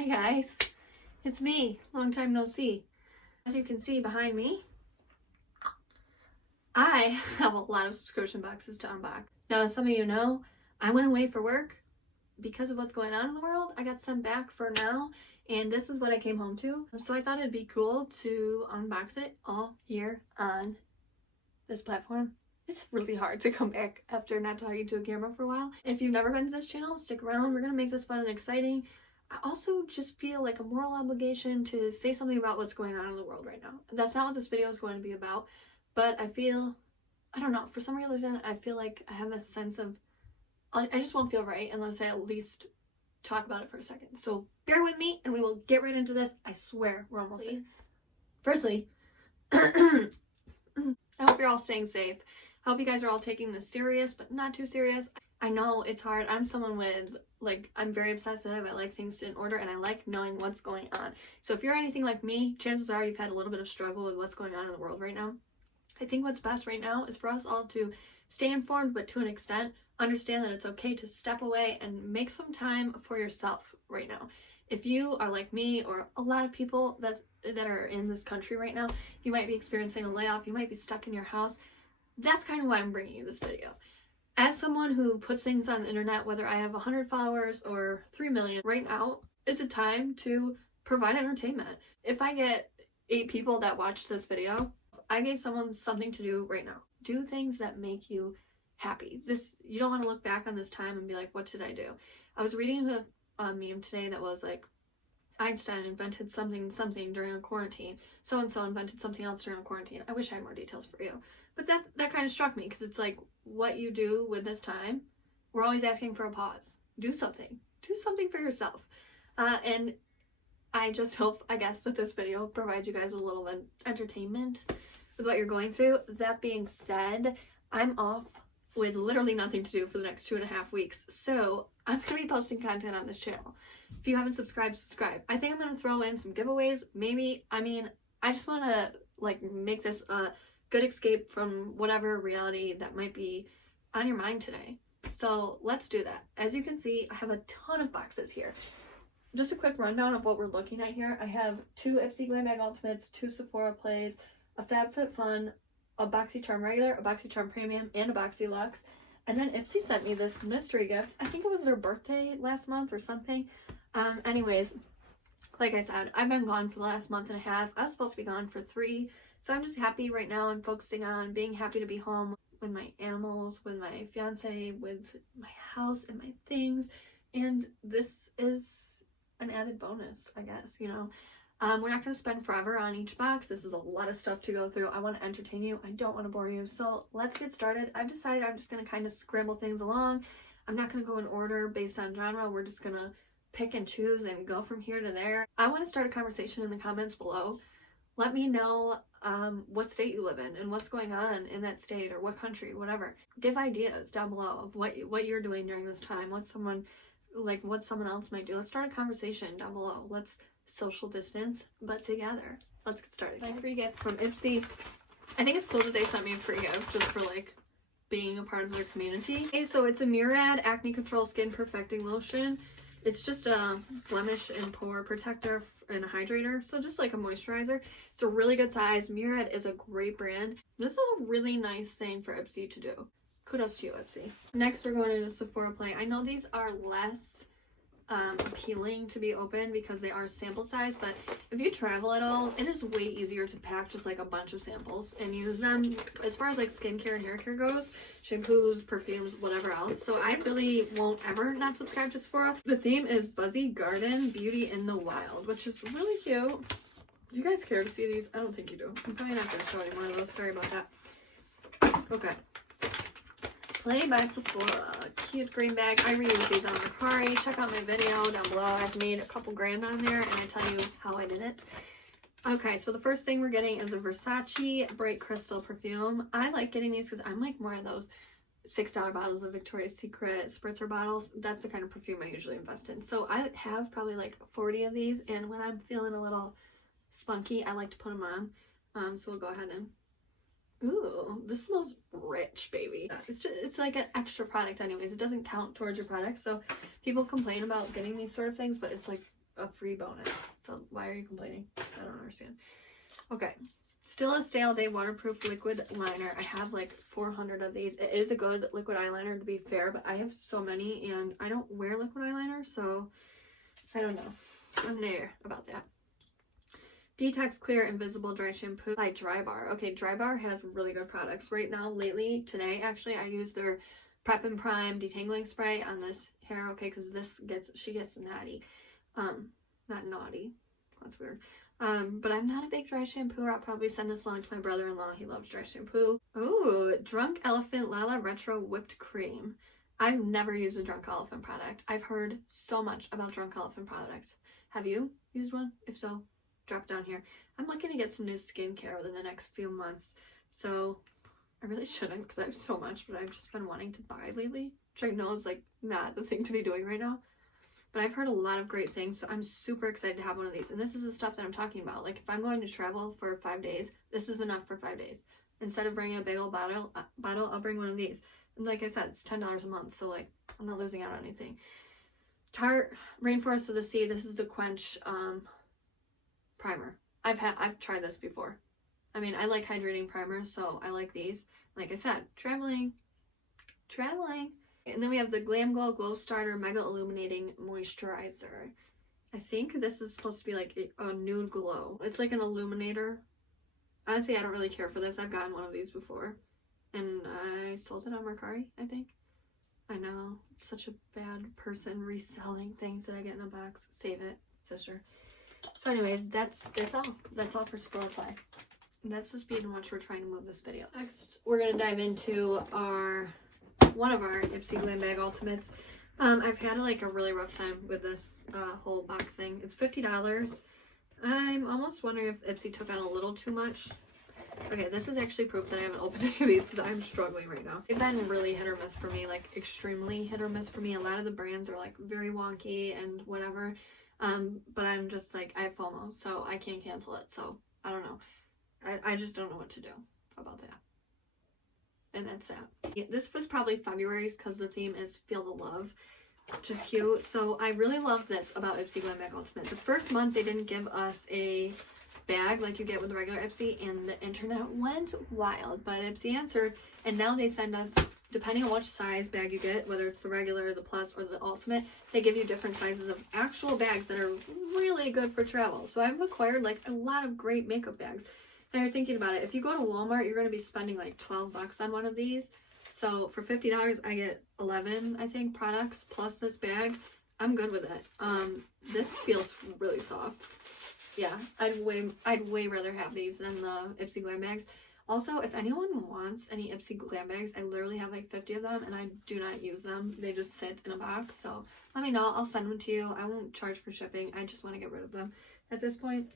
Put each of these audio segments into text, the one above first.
Hi guys, it's me, long time no see. As you can see behind me, I have a lot of subscription boxes to unbox. Now, as some of you know, I went away for work because of what's going on in the world. I got sent back for now, and this is what I came home to. So I thought it'd be cool to unbox it all here on this platform. It's really hard to come back after not talking to a camera for a while. If you've never been to this channel, stick around. We're gonna make this fun and exciting. I also just feel like a moral obligation to say something about what's going on in the world right now. That's not what this video is going to be about, but I feel, I don't know, for some reason I feel like I have a sense of, I just won't feel right unless I at least talk about it for a second. So bear with me and we will get right into this. I swear we're almost there. Firstly, I hope you're all staying safe. I hope you guys are all taking this serious, but not too serious. I know it's hard. I'm someone with, I'm very obsessive. I like things in order and I like knowing what's going on. So if you're anything like me, chances are you've had a little bit of struggle with what's going on in the world right now. I think what's best right now is for us all to stay informed, but to an extent, understand that it's okay to step away and make some time for yourself right now. If you are like me or a lot of people that are in this country right now, you might be experiencing a layoff, you might be stuck in your house. That's kind of why I'm bringing you this video. As someone who puts things on the internet, whether I have 100 followers or 3 million, right now is a time to provide entertainment. If I get 8 people that watch this video, I gave someone something to do right now. Do things that make you happy. You don't want to look back on this time and be like, what did I do? I was reading a meme today that was like, Einstein invented something during a quarantine. So-and-so invented something else during a quarantine. I wish I had more details for you. But that kind of struck me because it's like what you do with this time. We're always asking for a pause. Do something. Do something for yourself. And I just hope, I guess, that this video provides you guys with a little entertainment with what you're going through. That being said, I'm off with literally nothing to do for the next 2.5 weeks. So I'm going to be posting content on this channel. If you haven't subscribed, subscribe. I think I'm going to throw in some giveaways. Maybe, I just want to make this a good escape from whatever reality that might be on your mind today. So let's do that. As you can see, I have a ton of boxes here. Just a quick rundown of what we're looking at here. I have 2 Ipsy Glam Bag Ultimates, 2 Sephora Plays, a Fabfitfun, a Boxycharm Regular, a Boxycharm Premium, and a Boxy Luxe. And then Ipsy sent me this mystery gift. I think it was their birthday last month or something. Anyways, like I said, I've been gone for the last month and a half. I was supposed to be gone for 3. So I'm just happy right now. I'm focusing on being happy to be home with my animals, with my fiance, with my house and my things. And this is an added bonus, I guess, you know. We're not going to spend forever on each box. This is a lot of stuff to go through. I want to entertain you. I don't want to bore you. So let's get started. I've decided I'm just going to kind of scramble things along. I'm not going to go in order based on genre. We're just going to pick and choose and go from here to there. I want to start a conversation in the comments below. Let me know what state you live in and what's going on in that state or what country, whatever. Give ideas down below of what you're doing during this time. What someone else might do. Let's start a conversation down below. Let's social distance, but together. Let's get started. My free gift from Ipsy. I think it's cool that they sent me a free gift just for being a part of their community. Okay, so it's a Murad Acne Control Skin Perfecting Lotion. It's just a blemish and pore protector and a hydrator, so just like a moisturizer. It's a really good size. Murad is a great brand. This is a really nice thing for Ipsy to do. Kudos to you, Ipsy. Next, we're going into Sephora Play. I know these are less appealing to be open because they are sample size, but if you travel at all, it is way easier to pack just a bunch of samples and use them as far as skincare and hair care goes, shampoos, perfumes, whatever else. So I really won't ever not subscribe to Sephora. The theme is Buzzy Garden Beauty in the Wild, which is really cute. Do you guys care to see these? I don't think you do. I'm probably not going to show any more of those. Sorry about that. Okay. Play by Sephora. Cute green bag. I reuse these on Mercari. Check out my video down below. I've made a couple grand on there and I tell you how I did it. Okay, so the first thing we're getting is a Versace Bright Crystal perfume. I like getting these because I'm more of those $6 bottles of Victoria's Secret spritzer bottles. That's the kind of perfume I usually invest in. So I have probably 40 of these, and when I'm feeling a little spunky, I like to put them on. So we'll go ahead and ooh, this smells rich, baby. It's like an extra product anyways. It doesn't count towards your product. So people complain about getting these sort of things, but it's a free bonus. So why are you complaining? I don't understand. Okay. Still a Stay All Day waterproof liquid liner. I have like 400 of these. It is a good liquid eyeliner, to be fair, but I have so many and I don't wear liquid eyeliner, so I don't know. I'm there about that. Detox Clear Invisible Dry Shampoo by Drybar. Okay, Drybar has really good products. Right now, lately, today actually, I use their Prep and Prime detangling spray on this hair, okay, because she gets natty. Not naughty. That's weird. But I'm not a big dry shampooer. I'll probably send this along to my brother-in-law. He loves dry shampoo. Ooh, Drunk Elephant Lala Retro Whipped Cream. I've never used a Drunk Elephant product. I've heard so much about Drunk Elephant products. Have you used one? If so, drop down here. I'm looking to get some new skincare within the next few months. So I really shouldn't because I have so much, but I've just been wanting to buy lately, which I know is like not the thing to be doing right now. But I've heard a lot of great things, so I'm super excited to have one of these. And this is the stuff that I'm talking about. Like, if I'm going to travel for 5 days, this is enough for 5 days. Instead of bringing a big old bottle, I'll bring one of these. And like I said, it's $10 a month, so like, I'm not losing out on anything. Tarte Rainforest of the Sea. This is the Quench primer. I've tried this before. I mean, I like hydrating primers, so I like these. Like I said, traveling. And then we have the Glam Glow Glow Starter Mega Illuminating Moisturizer. I think this is supposed to be like a nude glow. It's like an illuminator. Honestly, I don't really care for this. I've gotten one of these before. And I sold it on Mercari, I think. I know. It's such a bad person reselling things that I get in a box. Save it, sister. So anyways, that's all. That's all for Sephora Play. And that's the speed in which we're trying to move this video. Next, we're going to dive into one of our Ipsy Glam Bag Ultimates. I've had like a really rough time with this whole boxing. It's $50. I'm almost wondering if Ipsy took on a little too much. Okay, this is actually proof that I haven't opened any of these because I'm struggling right now. They've been really hit or miss for me, like extremely hit or miss for me. A lot of the brands are like very wonky and whatever. But I'm just like, I have FOMO, so I can't cancel it. So I don't know. I just don't know what to do about that. And that's that. Yeah, this was probably February's because the theme is Feel the Love, which is cute. So I really love this about Ipsy Glam Bag Ultimate. The first month they didn't give us a bag like you get with the regular Ipsy, and the internet went wild. But Ipsy answered, and now they send us, depending on which size bag you get, whether it's the regular, the plus, or the ultimate, they give you different sizes of actual bags that are really good for travel. So I've acquired like a lot of great makeup bags. And you're thinking about it, if you go to Walmart, you're going to be spending like $12 on one of these. So for $50, I get 11, I think, products plus this bag. I'm good with it. This feels really soft. Yeah, I'd way rather have these than the Ipsy Glam bags. Also, if anyone wants any Ipsy Glam bags, I literally have like 50 of them and I do not use them. They just sit in a box. So let me know. I'll send them to you. I won't charge for shipping. I just want to get rid of them at this point.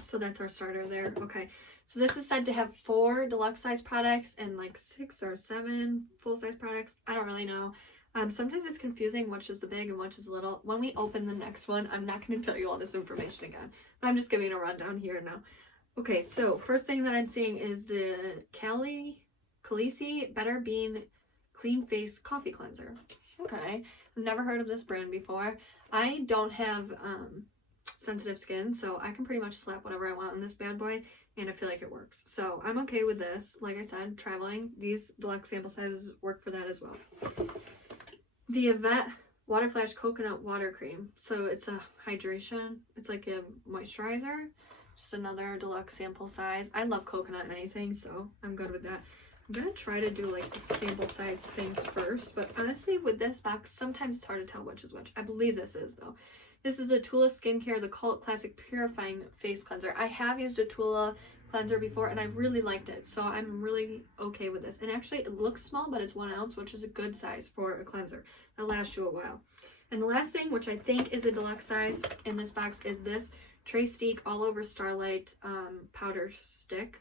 So that's our starter there. Okay, so this is said to have 4 deluxe size products and like 6 or 7 full size products. I don't really know. Sometimes it's confusing which is the big and which is little. When we open the next one, I'm not going to tell you all this information again. But I'm just giving a rundown here now. Okay, so first thing that I'm seeing is the Khaleesi Better Bean Clean Face Coffee Cleanser. Okay, I've never heard of this brand before. I don't have sensitive skin, so I can pretty much slap whatever I want on this bad boy and I feel like it works. So I'm okay with this. Like I said, traveling, these deluxe sample sizes work for that as well. The Yvette Water Flash Coconut Water Cream. So it's a hydration. It's like a moisturizer. Just another deluxe sample size. I love coconut anything, so I'm good with that. I'm gonna try to do like the sample size things first, but honestly with this box, sometimes it's hard to tell which is which. I believe this is though. This is a Tula Skincare, the Cult Classic Purifying Face Cleanser. I have used a Tula cleanser before and I really liked it, so I'm really okay with this. And actually it looks small, but it's 1 ounce, which is a good size for a cleanser. It'll last you a while. And the last thing, which I think is a deluxe size in this box, is this Trace Steak All Over Starlight powder stick.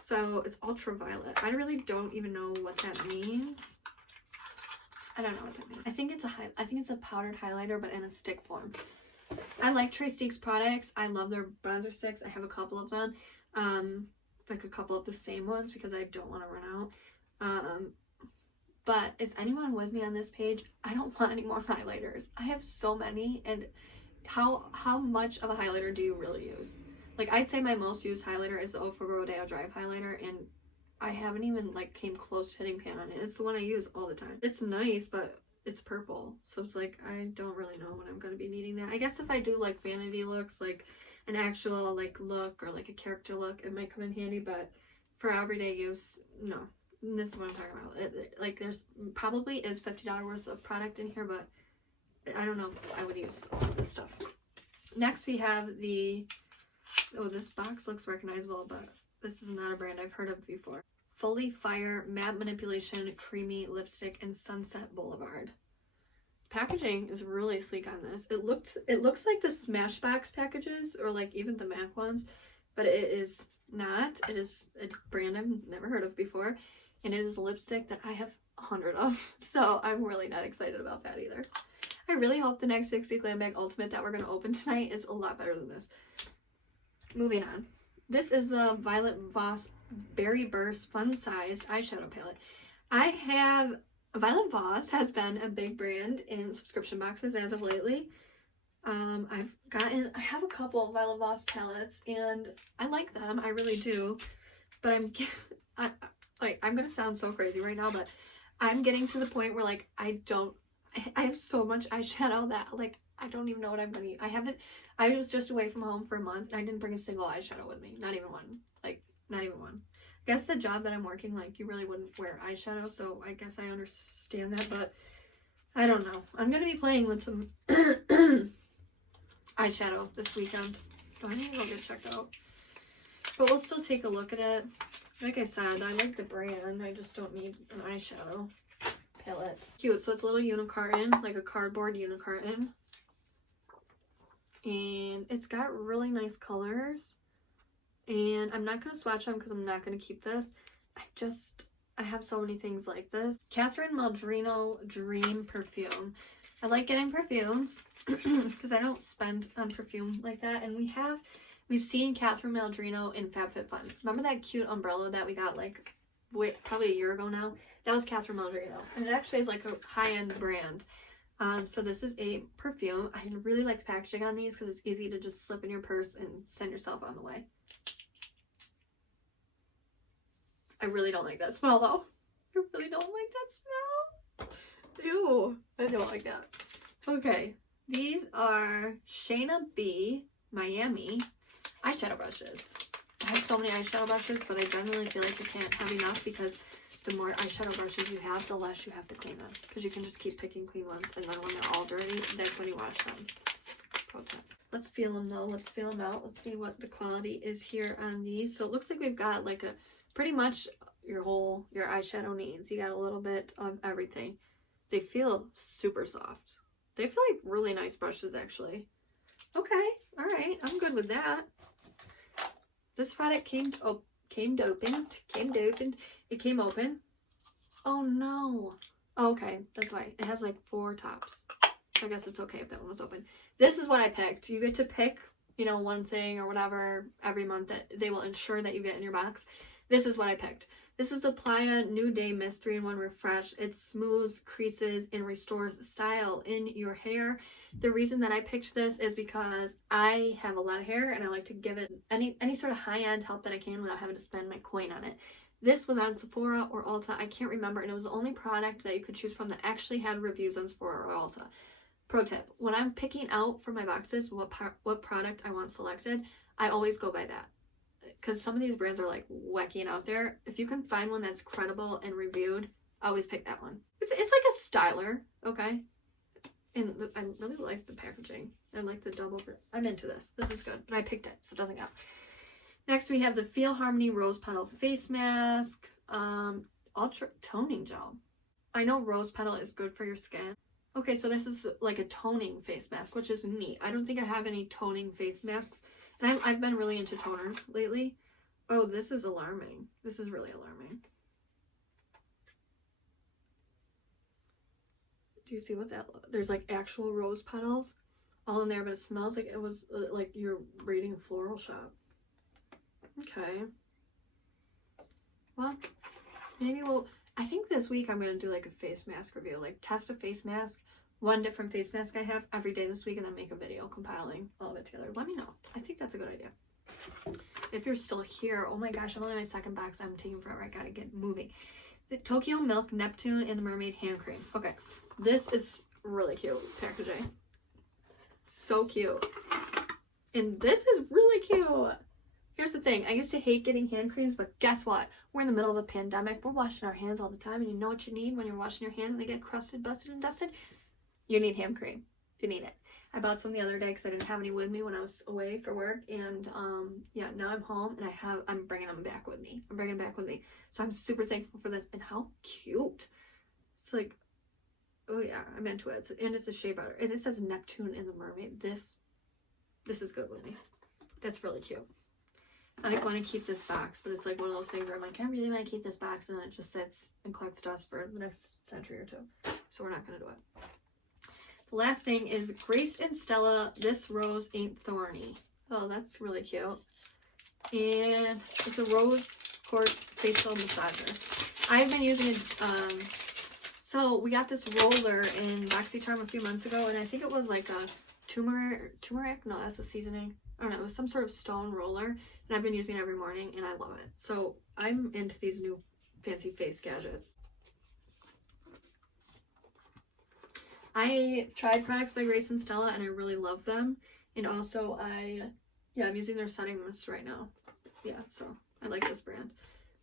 So it's ultraviolet. I really don't even know what that means. I don't know what that means. I think it's a powdered highlighter, but in a stick form. I like Trace Steak's products. I love their bronzer sticks. I have a couple of them. Like a couple of the same ones because I don't want to run out. But is anyone with me on this page? I don't want any more highlighters. I have so many, and how much of a highlighter do you really use? Like, I'd say my most used highlighter is the Ofra Rodeo Drive highlighter, and I haven't even like came close to hitting pan on it. It's the one I use all the time. It's nice, but it's purple, so it's like I don't really know when I'm going to be needing that. I guess if I do like vanity looks, like an actual like look or like a character look, it might come in handy, but for everyday use, no. And this is what I'm talking about. Like there's probably is $50 worth of product in here, but I don't know if I would use all of this stuff. Next we have the, oh, this box looks recognizable, but this is not a brand I've heard of before. Fully Fire Matte Manipulation Creamy Lipstick in Sunset Boulevard. Packaging is really sleek on this. It looks like the Smashbox packages or like even the MAC ones, but it is not. It is a brand I've never heard of before, and it is a lipstick that I have 100 of, so I'm really not excited about that either. I really hope the next Dixie Glam Bag Ultimate that we're going to open tonight is a lot better than this. Moving on. This is a Violet Voss Berry Burst fun-sized eyeshadow palette. Violet Voss has been a big brand in subscription boxes as of lately. I have a couple of Violet Voss palettes, and I like them. I really do. But I'm gonna sound so crazy right now, but I'm getting to the point where like I have so much eyeshadow that like I don't even know what I'm gonna use. I was just away from home for a month, and I didn't bring a single eyeshadow with me. Not even one. Like, not even one. I guess the job that I'm working, like, you really wouldn't wear eyeshadow, so I guess I understand that, but I don't know. I'm gonna be playing with some eyeshadow this weekend. I need to go get checked out. But we'll still take a look at it. Like I said, I like the brand. I just don't need an eyeshadow palette. Cute. So it's a little unicarton, like a cardboard unicarton. And it's got really nice colors. And I'm not going to swatch them because I'm not going to keep this. I have so many things like this. Catherine Maldrino Dream Perfume. I like getting perfumes because I don't spend on perfume like that. And we've seen Catherine Maldrino in Fabfitfun. Remember that cute umbrella that we got like probably a year ago now? That was Catherine Maldrino. And it actually is like a high-end brand. So this is a perfume. I really like the packaging on these because it's easy to just slip in your purse and send yourself on the way. I really don't like that smell though. I really don't like that smell. Ew, I don't like that. Okay, these are Shayna B Miami eyeshadow brushes. I have so many eyeshadow brushes, but I generally feel like you can't have enough because the more eyeshadow brushes you have, the less you have to clean them. Because you can just keep picking clean ones, and then when they're all dirty, that's when you wash them. Pro tip. Let's feel them though. Let's feel them out. Let's see what the quality is here on these. So it looks like we've got like a pretty much your eyeshadow needs. You got a little bit of everything. They feel super soft. They feel like really nice brushes actually. Okay, all right, I'm good with that. This product came open. It came open. Oh no. Oh, okay, that's why. It has like 4 tops. I guess it's okay if that one was open. This is what I picked. You get to pick, you know, one thing or whatever every month that they will ensure that you get in your box. This is what I picked. This is the Playa New Day Mist 3-in-1 Refresh. It smooths creases and restores style in your hair. The reason that I picked this is because I have a lot of hair and I like to give it any sort of high-end help that I can without having to spend my coin on it. This was on Sephora or Ulta, I can't remember, and it was the only product that you could choose from that actually had reviews on Sephora or Ulta. Pro tip, when I'm picking out for my boxes what product I want selected, I always go by that. Because some of these brands are like wacky and out there. If you can find one that's credible and reviewed, I always pick that one. It's like a styler, okay? And I really like the packaging. I like the double. I'm into this. This is good. But I picked it, so it doesn't count. Next, we have the Feel Harmony Rose Petal Face Mask. Ultra Toning Gel. I know rose petal is good for your skin. Okay, so this is like a toning face mask, which is neat. I don't think I have any toning face masks. And I've been really into toners lately. Oh, this is alarming. This is really alarming. Do you see what that looks like? There's like actual rose petals all in there, but it smells like it was like you're raiding a floral shop. Okay. Well, maybe I think this week I'm going to do like a face mask review, like test a face mask, one different face mask I have every day this week, and then make a video compiling all of it together. Let me know. I think that's a good idea. If you're still here, oh my gosh, I'm only on my second box. I'm taking forever. I gotta get moving. The Tokyo Milk Neptune and the Mermaid Hand Cream. Okay, this is really cute packaging. So cute. And this is really cute. Here's the thing. I used to hate getting hand creams, but guess what? We're in the middle of a pandemic. We're washing our hands all the time, and you know what you need when you're washing your hands and they get crusted, busted, and dusted? You need hand cream. You need it. I bought some the other day because I didn't have any with me when I was away for work, and yeah, now I'm home and I'm bringing them back with me. I'm bringing them back with me. So I'm super thankful for this, and how cute. It's like, oh yeah, I'm into it. And it's a shea butter, and it says Neptune and the Mermaid. This is good with me. That's really cute. I want to keep this box, but it's like one of those things where I'm like, I really want to keep this box, and then it just sits and collects dust for the next century or two. So we're not going to do it. The last thing is Grace and Stella, This Rose Ain't Thorny. Oh, that's really cute. And it's a rose quartz facial massager. I've been using it, so we got this roller in Boxycharm a few months ago, and I think it was like a turmeric? No, that's the seasoning. I don't know, it was some sort of stone roller, and I've been using it every morning, and I love it. So I'm into these new fancy face gadgets. I tried products by Grace and Stella, and I really love them. And also I'm using their setting mist right now. Yeah, so I like this brand.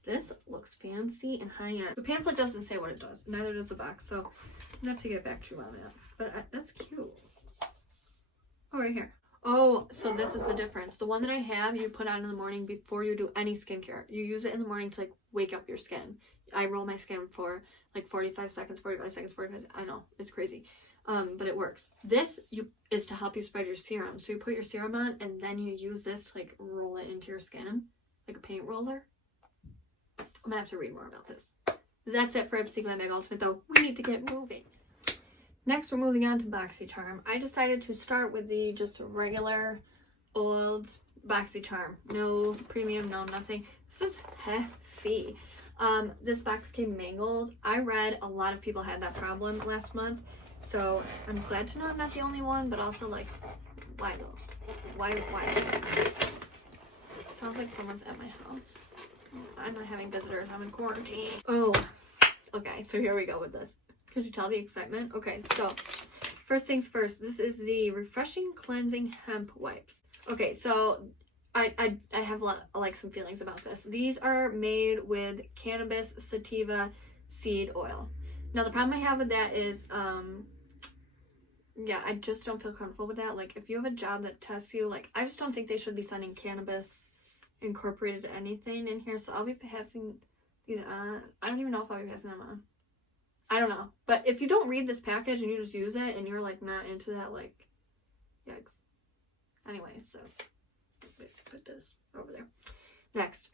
This looks fancy and high-end. The pamphlet doesn't say what it does. Neither does the box, so I'm gonna have to get back to you on that. But that's cute. Oh, right here. Oh, so this is the difference. The one that I have, you put on in the morning before you do any skincare. You use it in the morning to like wake up your skin. I roll my skin for like 45 seconds, 45 seconds, 45 seconds. I know, it's crazy. But it works. This is to help you spread your serum. So you put your serum on, and then you use this to like roll it into your skin, like a paint roller. I'm gonna have to read more about this. That's it for Ipsy Glam Bag Ultimate, though. We need to get moving. Next, we're moving on to Boxycharm. I decided to start with the just regular old Boxycharm. No premium, no nothing. This is hefty. This box came mangled. I read a lot of people had that problem last month. So I'm glad to know I'm not the only one, but also like, why though? Why? Sounds like someone's at my house. I'm not having visitors, I'm in quarantine. Oh, okay, so here we go with this. Could you tell the excitement? Okay, so first things first, this is the Refreshing Cleansing Hemp Wipes. Okay, so I have like some feelings about this. These are made with cannabis sativa seed oil. Now the problem I have with that is, yeah, I just don't feel comfortable with that. Like if you have a job that tests you, like I just don't think they should be sending cannabis incorporated anything in here. So I'll be passing these on. I don't even know if I'll be passing them on. I don't know. But if you don't read this package and you just use it and you're like not into that, like, yikes. Anyway, so put this over there. Next.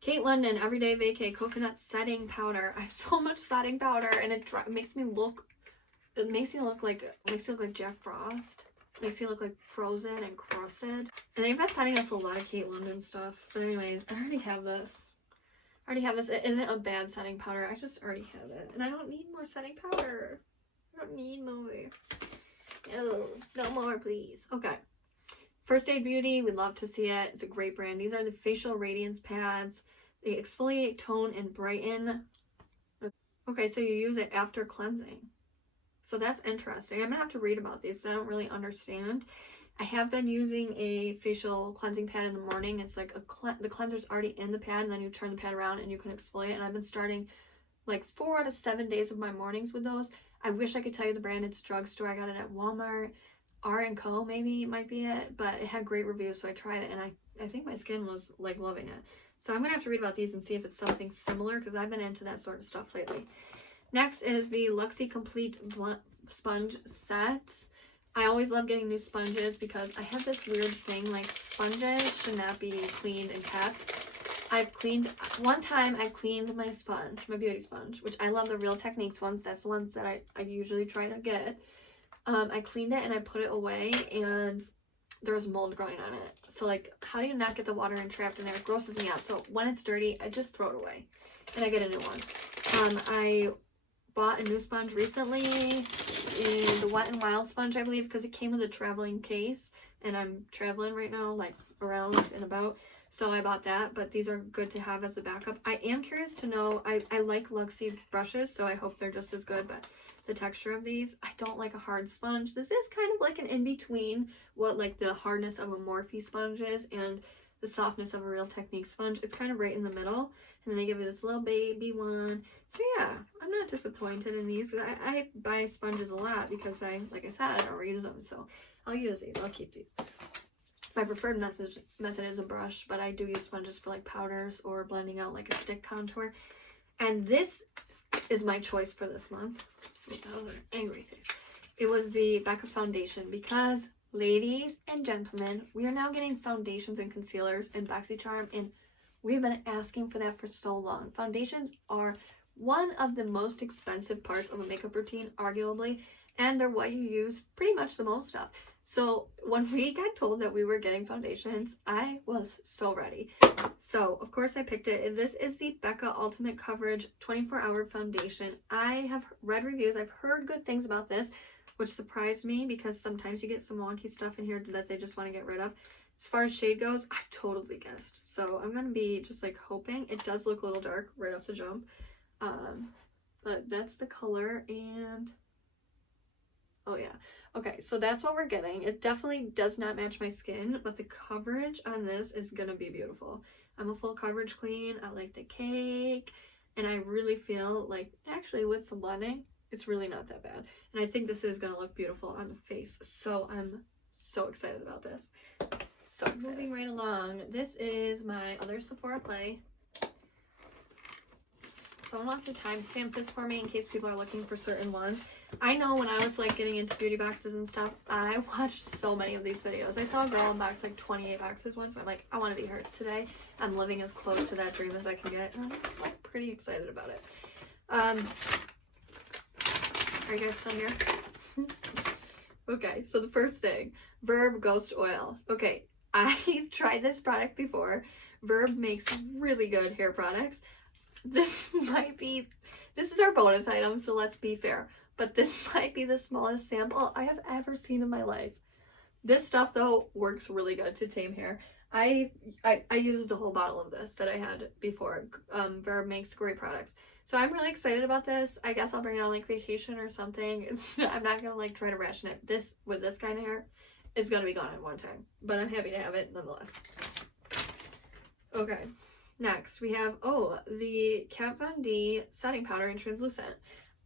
Kate London Everyday Vacay Coconut Setting Powder. I have so much setting powder, and it makes me look like Jack Frost. It makes me look like frozen and crusted. And they've been sending us a lot of Kate London stuff. But anyways, I already have this. It isn't a bad setting powder. I just already have it. And I don't need more setting powder. I don't need more. No more, please. Okay. First Aid Beauty. We'd love to see it. It's a great brand. These are the Facial Radiance Pads. They exfoliate, tone, and brighten. Okay, so you use it after cleansing. So that's interesting. I'm going to have to read about these. I don't really understand. I have been using a facial cleansing pad in the morning. It's like the cleanser's already in the pad, and then you turn the pad around and you can exfoliate. And I've been starting like 4 out of 7 days of my mornings with those. I wish I could tell you the brand. It's drugstore. I got it at Walmart. R&Co maybe might be it, but it had great reviews, so I tried it, and I think my skin was like loving it. So I'm gonna have to read about these and see if it's something similar, because I've been into that sort of stuff lately. Next is the Luxe Complete Sponge Set. I always love getting new sponges because I have this weird thing, like sponges should not be cleaned and kept. One time I cleaned my sponge, my beauty sponge, which I love the Real Techniques ones. That's the ones that I usually try to get. I cleaned it and I put it away, and there's mold growing on it. So like, how do you not get the water entrapped in there? It grosses me out. So when it's dirty, I just throw it away and I get a new one. I bought a new sponge recently, the Wet n Wild sponge, I believe, because it came with a traveling case, and I'm traveling right now, like around and about, so I bought that. But these are good to have as a backup. I am curious to know, I like luxe brushes, so I hope they're just as good, but the texture of these, I don't like a hard sponge. This is kind of like an in-between what like the hardness of a Morphe sponge is and the softness of a Real Technique sponge. It's kind of right in the middle, and then they give it this little baby one. So yeah, I'm not disappointed in these. I buy sponges a lot because like I said, I don't reuse them, so I'll use these. I'll keep these. My preferred method is a brush, but I do use sponges for like powders or blending out like a stick contour. And this is my choice for this month. Oh, that was an angry face. It was the Becca foundation because, ladies and gentlemen, we are now getting foundations and concealers in Boxycharm, and we've been asking for that for so long. Foundations are one of the most expensive parts of a makeup routine, arguably, and they're what you use pretty much the most of. So when we got told that we were getting foundations, I was so ready. So of course I picked it. This is the Becca Ultimate Coverage 24-Hour Foundation. I have read reviews. I've heard good things about this, which surprised me because sometimes you get some wonky stuff in here that they just want to get rid of. As far as shade goes, I totally guessed. So I'm going to be just like hoping. It does look a little dark right off the jump. But that's the color, and oh yeah. Okay, so that's what we're getting. It definitely does not match my skin, but the coverage on this is going to be beautiful. I'm a full coverage queen. I like the cake, and I really feel like actually with some blending, it's really not that bad. And I think this is going to look beautiful on the face. So I'm so excited about this. So excited. Moving right along, this is my other Sephora play. Someone wants to timestamp this for me in case people are looking for certain ones. I know when I was like getting into beauty boxes and stuff, I watched so many of these videos. I saw a girl unbox like 28 boxes once. I'm like, I want to be her today. I'm living as close to that dream as I can get, and I'm like pretty excited about it. Are you guys still here? Okay, so the first thing, Verb Ghost Oil. Okay, I've tried this product before. Verb makes really good hair products. This is our bonus item, so let's be fair. But this might be the smallest sample I have ever seen in my life. This stuff, though, works really good to tame hair. I used the whole bottle of this that I had before. Verb makes great products. So I'm really excited about this. I guess I'll bring it on like vacation or something. I'm not going to like try to ration it. With this kind of hair, it's going to be gone at one time. But I'm happy to have it nonetheless. Okay. Next, we have, the Kat Von D setting powder in translucent.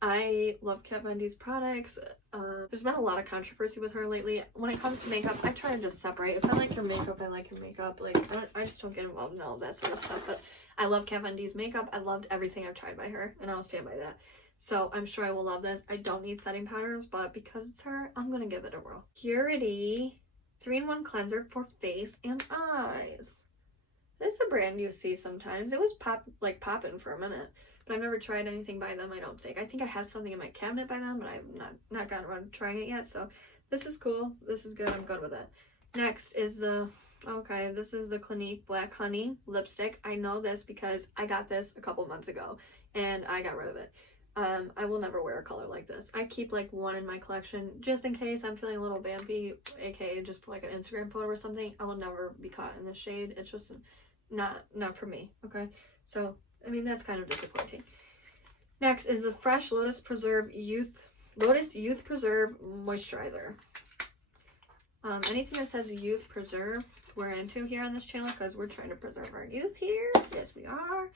I love Kat Von D's products. There's been a lot of controversy with her lately. When it comes to makeup, I try to just separate. If I like your makeup, I like your makeup. Like, I just don't get involved in all of that sort of stuff. But I love Kat Von D's makeup. I loved everything I've tried by her, and I'll stand by that. So I'm sure I will love this. I don't need setting powders, but because it's her, I'm going to give it a whirl. Purity 3-in-1 cleanser for face and eyes. This is a brand you see sometimes. It was popping for a minute, but I've never tried anything by them, I don't think. I think I have something in my cabinet by them, but I've not gotten around to trying it yet, so this is cool. This is good. I'm good with it. Next is this is the Clinique Black Honey lipstick. I know this because I got this a couple months ago, and I got rid of it. I will never wear a color like this. I keep like one in my collection just in case I'm feeling a little vampy, aka just like an Instagram photo or something. I will never be caught in this shade. It's just not for me, okay? So, I mean, that's kind of disappointing. Next is the Fresh Lotus Youth Preserve Moisturizer. Anything that says Youth Preserve, we're into here on this channel because we're trying to preserve our youth here. Yes, we are.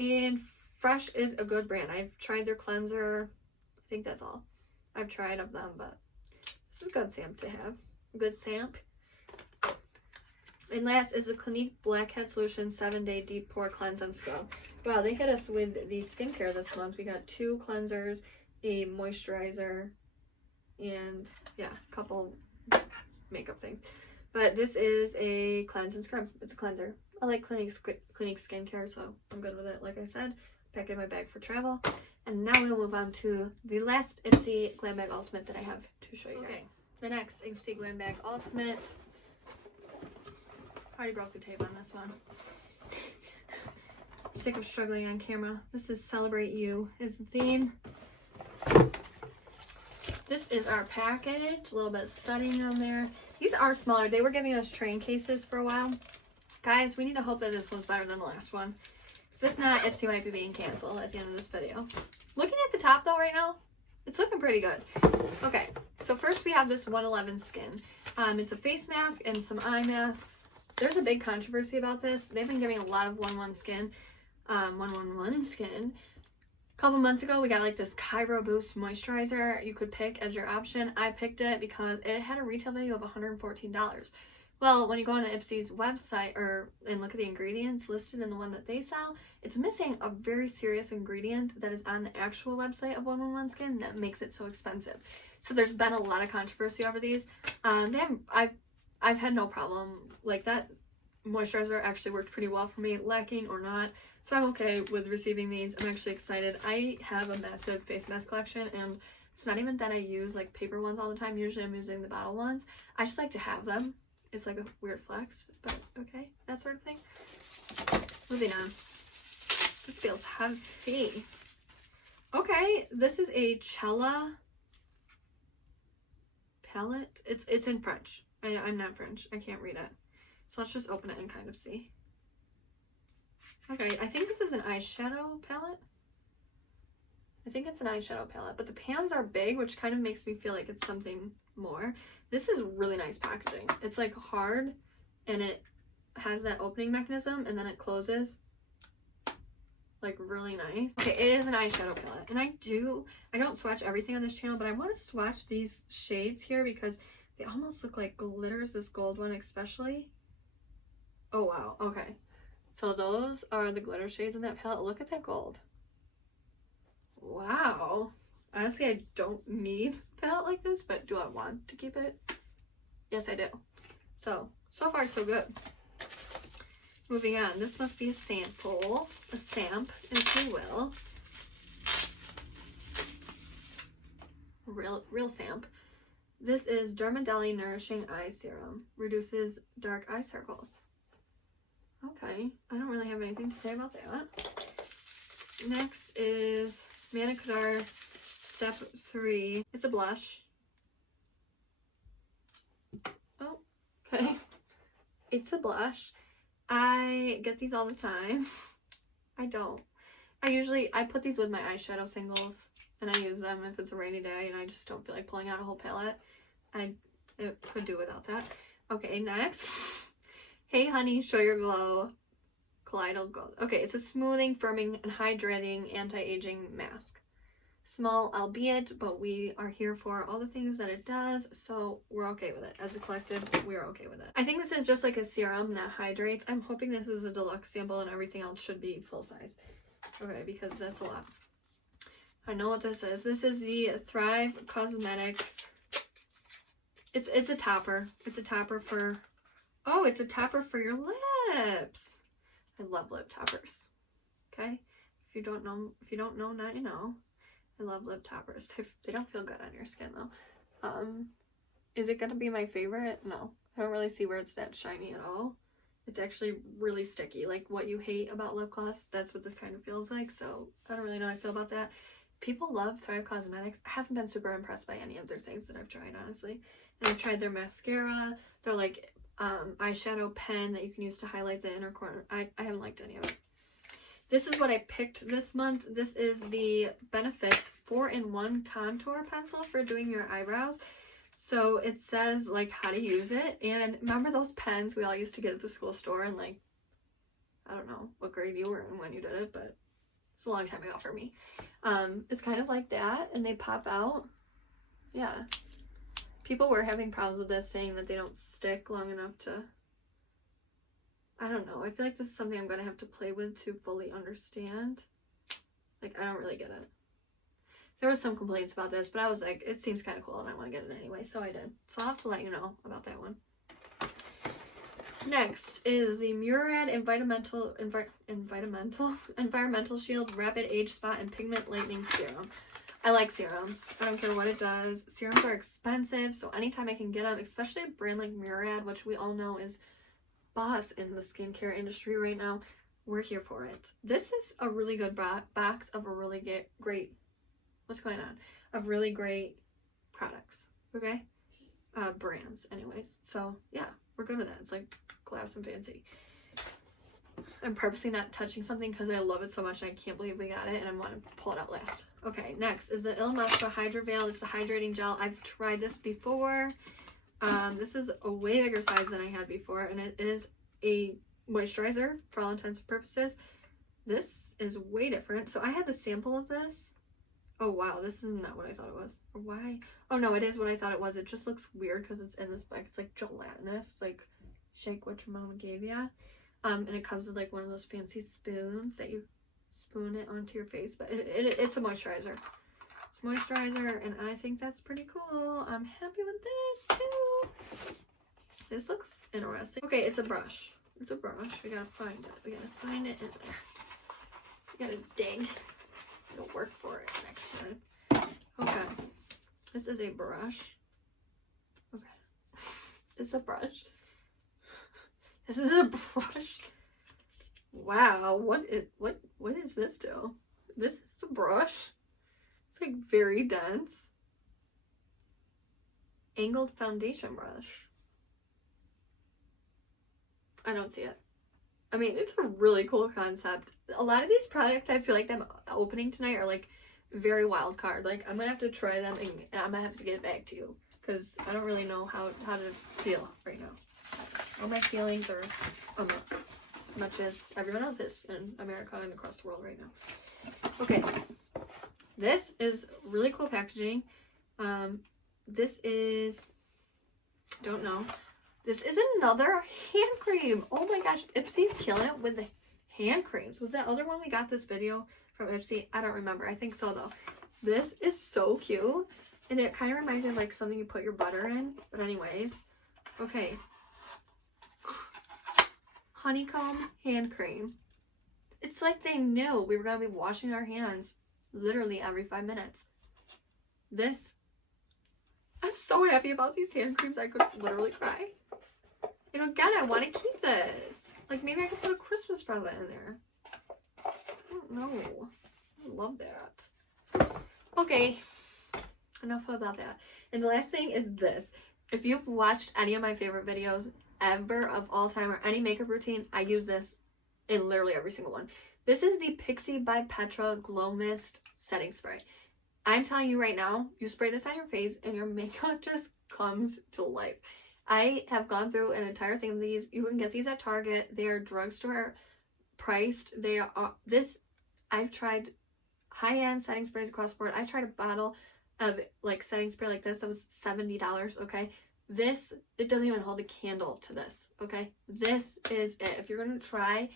And Fresh is a good brand. I've tried their cleanser. I think that's all I've tried of them, but this is a good samp to have. Good samp. And last is the Clinique Blackhead Solution 7-Day Deep Pore Cleanse and Scrub. Wow, they hit us with the skincare this month. We got 2 cleansers, a moisturizer, and yeah, a couple makeup things. But this is a cleanse and scrub. It's a cleanser. I like Clinique skincare, so I'm good with it. Like I said, packed it in my bag for travel. And now we'll move on to the last Ipsy Glam Bag Ultimate that I have to show you guys. Okay, the next Ipsy Glam Bag Ultimate. Already broke the tape on this one. I'm sick of struggling on camera. This is Celebrate You is the theme. This is our package. A little bit of studying on there. These are smaller. They were giving us train cases for a while. Guys, we need to hope that this one's better than the last one. Because if not, Ipsy might be being canceled at the end of this video. Looking at the top though right now, it's looking pretty good. Okay, so first we have this 111 Skin. It's a face mask and some eye masks. There's a big controversy about this. They've been giving a lot of 111 Skin. 111 Skin. A couple months ago, we got like this Kyro Boost moisturizer you could pick as your option. I picked it because it had a retail value of $114. Well, when you go on Ipsy's website and look at the ingredients listed in the one that they sell, it's missing a very serious ingredient that is on the actual website of 111 Skin that makes it so expensive. So there's been a lot of controversy over these. I've had no problem. Like, that moisturizer actually worked pretty well for me, lacking or not. So I'm okay with receiving these. I'm actually excited. I have a massive face mask collection, and it's not even that I use like paper ones all the time. Usually I'm using the bottle ones. I just like to have them. It's like a weird flex, but okay, that sort of thing. Moving on. This feels heavy. Okay, this is a Cella palette. It's in French. I'm not French. I can't read it. So let's just open it and kind of see. Okay, I think this is an eyeshadow palette. I think it's an eyeshadow palette, but the pans are big, which kind of makes me feel like it's something more. This is really nice packaging. It's like hard, and it has that opening mechanism, and then it closes. Like, really nice. Okay, it is an eyeshadow palette, and I don't swatch everything on this channel, but I want to swatch these shades here because they almost look like glitters, this gold one especially. Oh wow, okay. So those are the glitter shades in that palette. Look at that gold. Wow. Honestly, I don't need a palette like this, but do I want to keep it? Yes, I do. So far so good. Moving on. This must be a sample. A samp, if you will. Real samp. This is Dermadeli Nourishing Eye Serum. Reduces dark eye circles. Okay. I don't really have anything to say about that. Next is Manicure Step 3. It's a blush. Oh, okay. It's a blush. I get these all the time. I don't. I put these with my eyeshadow singles, and I use them if it's a rainy day and I just don't feel like pulling out a whole palette. It could do without that. Okay, next. Hey Honey, Show Your Glow. Colloidal Gold. Okay, it's a smoothing, firming, and hydrating anti-aging mask. Small, albeit, but we are here for all the things that it does, so we're okay with it. As a collective, we are okay with it. I think this is just like a serum that hydrates. I'm hoping this is a deluxe sample and everything else should be full size. Okay, because that's a lot. I know what this is. This is the Thrive Cosmetics. It's a topper. It's a topper for... Oh, it's a topper for your lips. I love lip toppers. Okay? If you don't know, now you know. I love lip toppers. They don't feel good on your skin though. Is it gonna be my favorite? No. I don't really see where it's that shiny at all. It's actually really sticky. Like what you hate about lip gloss, that's what this kind of feels like. So I don't really know how I feel about that. People love Thrive Cosmetics. I haven't been super impressed by any of their things that I've tried, honestly. And I've tried their mascara. They're like eyeshadow pen that you can use to highlight the inner corner. I haven't liked any of it. This is what I picked this month. This is the Benefits 4-in-1 contour pencil for doing your eyebrows. So it says like how to use it. And remember those pens we all used to get at the school store, and like, I don't know what grade you were in when you did it, but it's a long time ago for me. It's kind of like that, and they pop out. Yeah. People were having problems with this, saying that they don't stick long enough to... I don't know. I feel like this is something I'm going to have to play with to fully understand. Like, I don't really get it. There was some complaints about this, but I was like, it seems kind of cool and I want to get it anyway, so I did. So I'll have to let you know about that one. Next is the Murad Environmental Shield Rapid Age Spot and Pigment Lightening Serum. I like serums. I don't care what it does. Serums are expensive, so anytime I can get them, especially a brand like Murad, which we all know is boss in the skincare industry right now. We're here for it. This is a really good box of a really great, what's going on? Of really great products, okay? Brands, anyways. So, yeah, we're good with that. It's like glass and fancy. I'm purposely not touching something because I love it so much and I can't believe we got it and I want to pull it out last. Okay, next is the Il Maestro Hydra Veil. This is a hydrating gel. I've tried this before. This is a way bigger size than I had before, and it is a moisturizer for all intents and purposes. This is way different. So I had the sample of this. Oh wow, this is not what I thought it was. Or why? Oh no, it is what I thought it was. It just looks weird because it's in this bag. It's like gelatinous. It's like shake what your mama gave ya. And it comes with like one of those fancy spoons that you spoon it onto your face. But it's a moisturizer. It's moisturizer, and I think that's pretty cool. I'm happy with this too. This looks interesting. Okay, it's a brush. It's a brush. We gotta find it. We gotta find it in there. We gotta dig. It'll work for it next time. Okay. This is a brush. Okay. It's a brush. This is a brush. Wow. What does this do? This is a brush. It's like very dense. Angled foundation brush. I don't see it. I mean, it's a really cool concept. A lot of these products I feel like them opening tonight are like very wild card. Like I'm gonna have to try them and I'm gonna have to get it back to you because I don't really know how to feel right now. All my feelings are much as everyone else is in America and across the world right now. Okay, this is really cool packaging. This is, don't know. This is another hand cream. Oh my gosh, Ipsy's killing it with the hand creams. Was that other one we got this video from Ipsy? I don't remember. I think so though. This is so cute. And it kind of reminds me of like something you put your butter in. But anyways, okay. Honeycomb hand cream. It's like they knew we were going to be washing our hands literally every 5 minutes. This, I'm so happy about these hand creams. I could literally cry. You know, again, I want to keep this. Like, maybe I could put a Christmas present in there. I don't know. I love that. Okay. Enough about that. And the last thing is this. If you've watched any of my favorite videos ever of all time or any makeup routine, I use this in literally every single one. This is the Pixi by Petra Glow Mist Setting Spray. I'm telling you right now, you spray this on your face and your makeup just comes to life. I have gone through an entire thing of these. You can get these at Target. They are drugstore priced. They are I've tried high-end setting sprays across the board. I tried a bottle of like setting spray like this that was $70, okay? This, it doesn't even hold a candle to this, okay? This is it. If you're going to try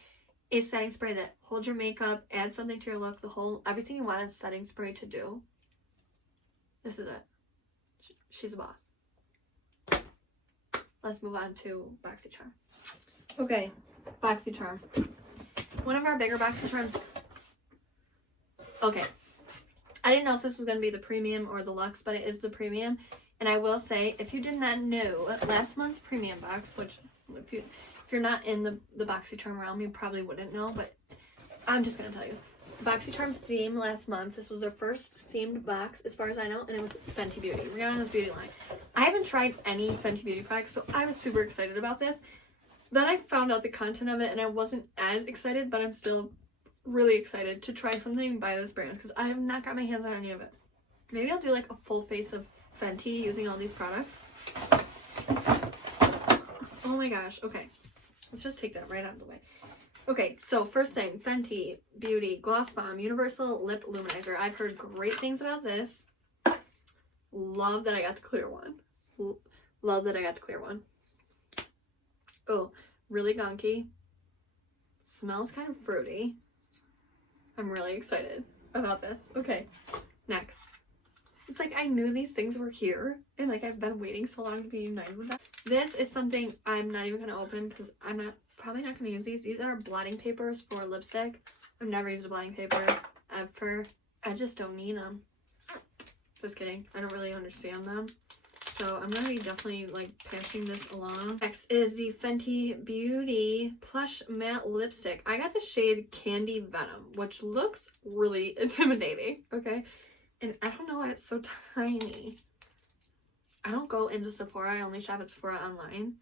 a setting spray that holds your makeup, adds something to your look, everything you want a setting spray to do, this is it. She's a boss. Let's move on to Boxycharm. Okay, Boxycharm. One of our bigger Boxycharms. Okay. I didn't know if this was going to be the premium or the luxe, but it is the premium. And I will say, if you did not know, last month's premium box, which if you're not in the Boxycharm realm, you probably wouldn't know, but I'm just going to tell you. Boxycharm's theme last month, this was their first themed box, as far as I know, and it was Fenty Beauty, Rihanna's beauty line. I haven't tried any Fenty Beauty products, so I was super excited about this. Then I found out the content of it, and I wasn't as excited, but I'm still really excited to try something by this brand, because I have not got my hands on any of it. Maybe I'll do like a full face of Fenty using all these products. Oh my gosh, okay. Let's just take that right out of the way. Okay, so first thing, Fenty Beauty Gloss Bomb Universal Lip Luminizer. I've heard great things about this. Love that I got the clear one. Love that I got the clear one. Oh, really gunky. Smells kind of fruity. I'm really excited about this. Okay, next. It's like I knew these things were here, and like I've been waiting so long to be united with them. This is something I'm not even going to open because I'm probably not going to use these. These are blotting papers for lipstick. I've never used a blotting paper ever. I just don't need them. Just kidding. I don't really understand them. So I'm gonna be definitely like passing this along. Next is the Fenty Beauty Plush Matte Lipstick. I got the shade Candy Venom, which looks really intimidating, okay? And I don't know why it's so tiny. I don't go into Sephora. I only shop at Sephora online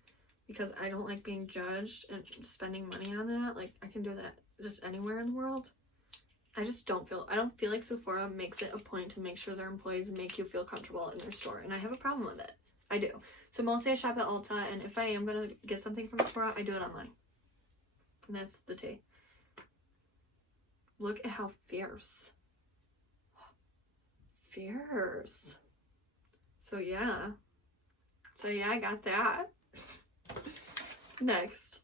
because I don't like being judged and spending money on that. Like, I can do that just anywhere in the world. I don't feel like Sephora makes it a point to make sure their employees make you feel comfortable in their store, and I have a problem with it. I do. So mostly I shop at Ulta, and if I am gonna get something from Sephora, I do it online. And that's the tea. Look at how fierce. Fierce. So yeah, I got that. Next,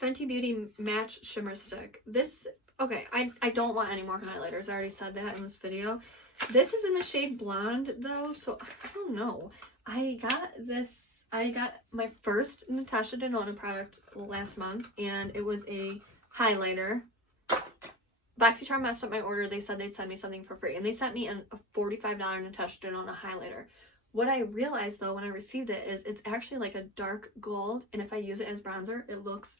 Fenty Beauty Match Shimmer Stick. This, okay, I don't want any more highlighters. I already said that in this video. This is in the shade Blonde though, so I don't know. I got my first Natasha Denona product last month, and it was a highlighter. Boxycharm messed up my order. They said they'd send me something for free, and they sent me a $45 Natasha Denona highlighter. What I realized though when I received it is it's actually like a dark gold, and if I use it as bronzer, it looks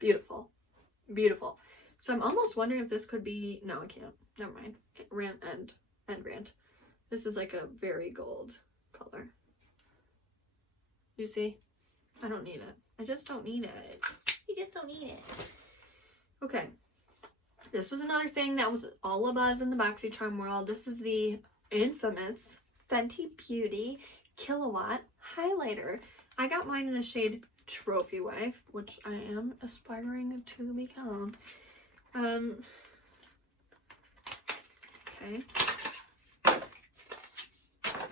beautiful. Beautiful. So I'm almost wondering if this could be, no, I can't. Never mind. Rant. This is like a very gold color. You see? I don't need it. I just don't need it. You just don't need it. Okay. This was another thing that was all a buzz in the Boxycharm world. This is the infamous Fenty Beauty Kilowatt Highlighter. I got mine in the shade Trophy Wife, which I am aspiring to become. Okay.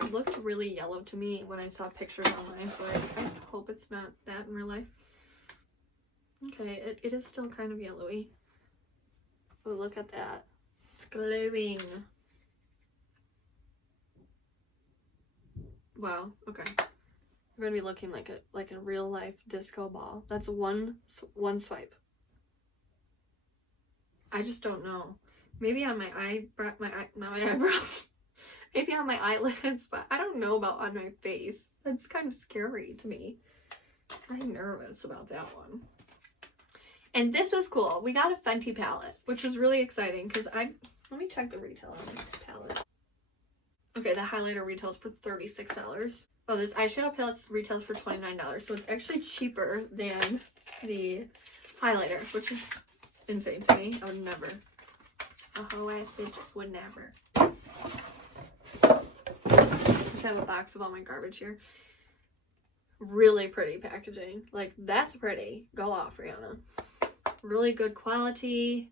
It looked really yellow to me when I saw pictures online, so I hope it's not that in real life. Okay, it is still kind of yellowy. Oh, look at that. It's glowing. Wow, okay. We're gonna be looking like a real life disco ball. That's one swipe. I just don't know. Maybe on my eyebrows. Maybe on my eyelids, but I don't know about on my face. That's kind of scary to me. I'm nervous about that one. And this was cool. We got a Fenty palette, which was really exciting because let me check the retail on this palette. Okay, the highlighter retails for $36. Oh, this eyeshadow palette retails for $29. So it's actually cheaper than the highlighter, which is insane to me. I would never. A hoe ass bitch would never. I have a box of all my garbage here. Really pretty packaging. Like, that's pretty. Go off, Rihanna. Really good quality.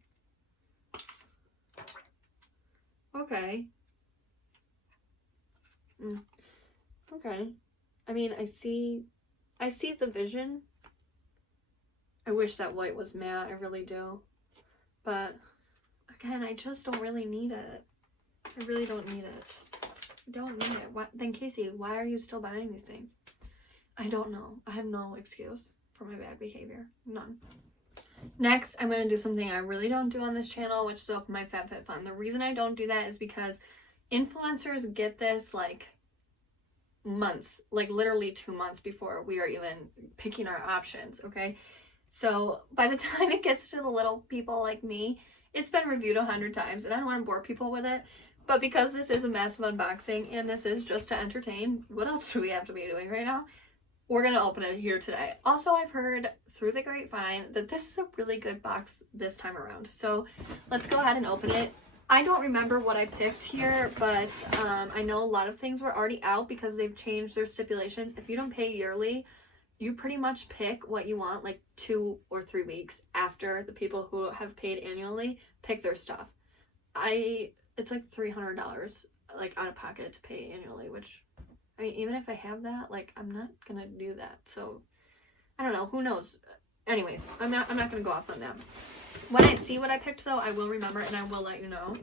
Okay. Okay. I mean, I see the vision. I wish that white was matte. I really do. But again, I just don't really need it. I really don't need it. I don't need it. What, then Casey, why are you still buying these things? I don't know. I have no excuse for my bad behavior. None. Next, I'm going to do something I really don't do on this channel, which is open my Fabfitfun. The reason I don't do that is because influencers get this like months, like literally 2 months before we are even picking our options, okay? So by the time it gets to the little people like me, it's been reviewed 100 times, and I don't want to bore people with it. But because this is a massive unboxing and this is just to entertain, what else do we have to be doing right now? We're going to open it here today. Also, I've heard through the grapevine that this is a really good box this time around. So let's go ahead and open it. I don't remember what I picked here, but I know a lot of things were already out because they've changed their stipulations. If you don't pay yearly, you pretty much pick what you want like 2 or 3 weeks after the people who have paid annually pick their stuff. It's like $300 like out of pocket to pay annually, which, I mean, even if I have that, like, I'm not gonna do that. So I don't know, who knows. Anyways, I'm not gonna go off on that. When I see what I picked though, I will remember and I will let you know.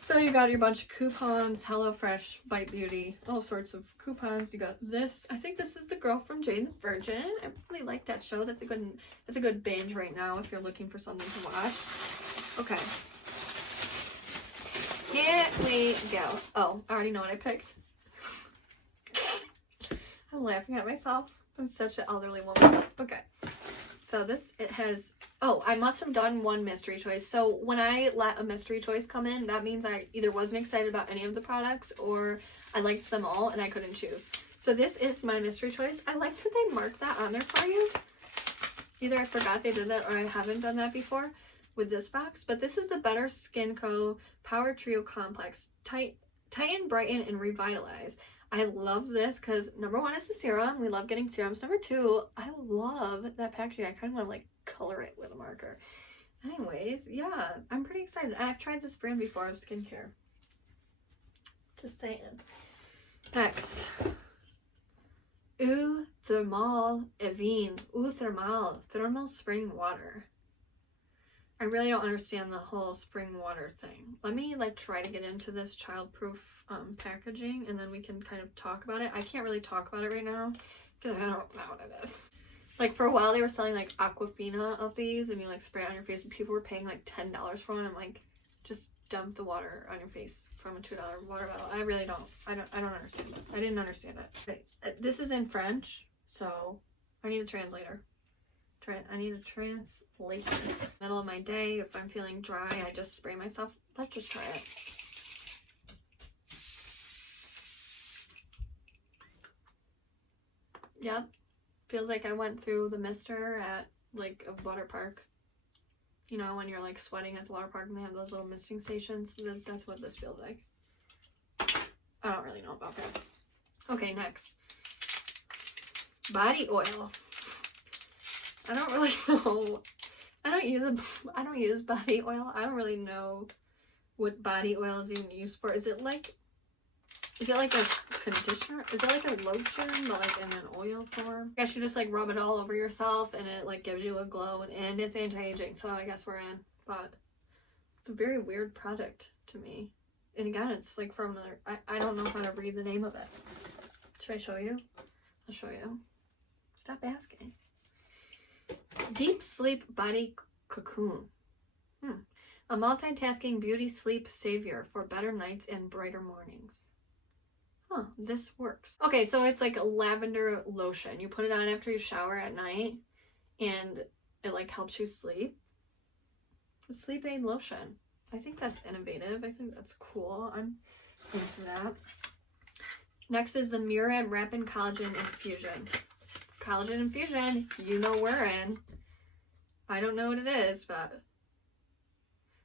So you got your bunch of coupons, HelloFresh, Bite Beauty, all sorts of coupons. You got this. I think this is The Girl from Jane the Virgin. I really like that show. That's a good binge right now if you're looking for something to watch. Okay. Here we go. Oh, I already know what I picked. I'm laughing at myself. I'm such an elderly woman. Okay. So this, it has, oh, I must have done one mystery choice. So when I let a mystery choice come in, that means I either wasn't excited about any of the products or I liked them all and I couldn't choose. So this is my mystery choice. I like that they mark that on there for you. Either I forgot they did that or I haven't done that before with this box. But this is the Better Skin Co. Power Trio Complex. Tighten, Brighten, and Revitalize. I love this because number one, it's a serum. We love getting serums. Number two, I love that packaging. I kind of want to like color it with a marker. Anyways, yeah, I'm pretty excited. I've tried this brand before of skincare. Just saying. Next. Eau Thermal Evine. Eau Thermal. Thermal Spring Water. I really don't understand the whole spring water thing. Let me like try to get into this childproof packaging and then we can kind of talk about it. I can't really talk about it right now because I don't know what it is. Like for a while they were selling like Aquafina of these and you like spray it on your face and people were paying like $10 for one. I'm like, just dump the water on your face from a $2 water bottle. I really don't. I don't understand it. I didn't understand it. Okay. This is in French, so I need a translator. I need a translator. Middle of my day, if I'm feeling dry, I just spray myself. Let's just try it. Yep. Feels like I went through the mister at like a water park. You know, when you're like sweating at the water park and they have those little misting stations. That's what this feels like. I don't really know about that. Okay, next. Body oil. I don't really know. I don't use body oil. I don't really know what body oil is even used for. Is it like a conditioner? Is it like a lotion but like in an oil form? I guess you just like rub it all over yourself and it like gives you a glow and it's anti-aging, so I guess we're in. But it's a very weird product to me. And again, it's like from another, I don't know how to read the name of it. Should I show you? I'll show you. Stop asking. Deep Sleep Body Cocoon. A multitasking beauty sleep savior for better nights and brighter mornings. Huh, this works. Okay, so it's like a lavender lotion. You put it on after you shower at night and it like helps you sleep. A sleep aid lotion. I think that's innovative. I think that's cool. I'm into that. Next is the Murad Rapid Collagen Infusion. Collagen Infusion, you know we're in. I don't know what it is, but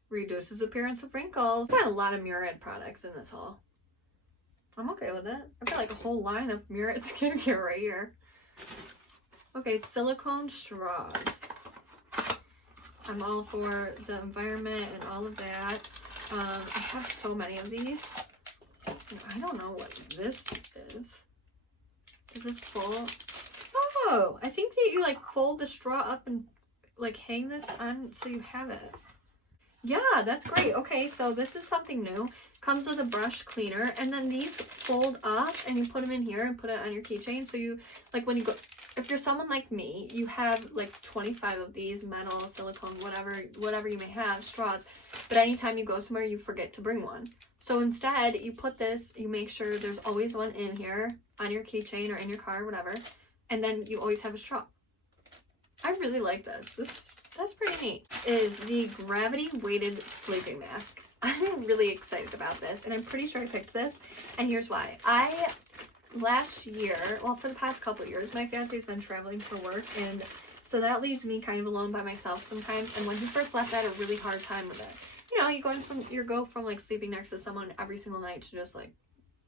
reduces appearance of wrinkles. Got a lot of Murad products in this haul. I'm okay with it. I've got like a whole line of Murad skincare right here. Okay, silicone straws. I'm all for the environment and all of that. I have so many of these. I don't know what this is. Is this full? Oh, I think that you like fold the straw up and like hang this on so you have it. Yeah, that's great. Okay, so this is something new. Comes with a brush cleaner and then these fold up and you put them in here and put it on your keychain. So you like when you go, if you're someone like me, you have like 25 of these metal, silicone, whatever you may have, straws. But anytime you go somewhere, you forget to bring one. So instead, you put this, you make sure there's always one in here on your keychain or in your car or whatever. And then you always have a straw. I really like this. That's pretty neat. Is the gravity weighted sleeping mask. I'm really excited about this and I'm pretty sure I picked this and here's why. Last year, well for the past couple of years, my fiance's been traveling for work and so that leaves me kind of alone by myself sometimes, and when he first left I had a really hard time with it. You know, you go from like sleeping next to someone every single night to just like,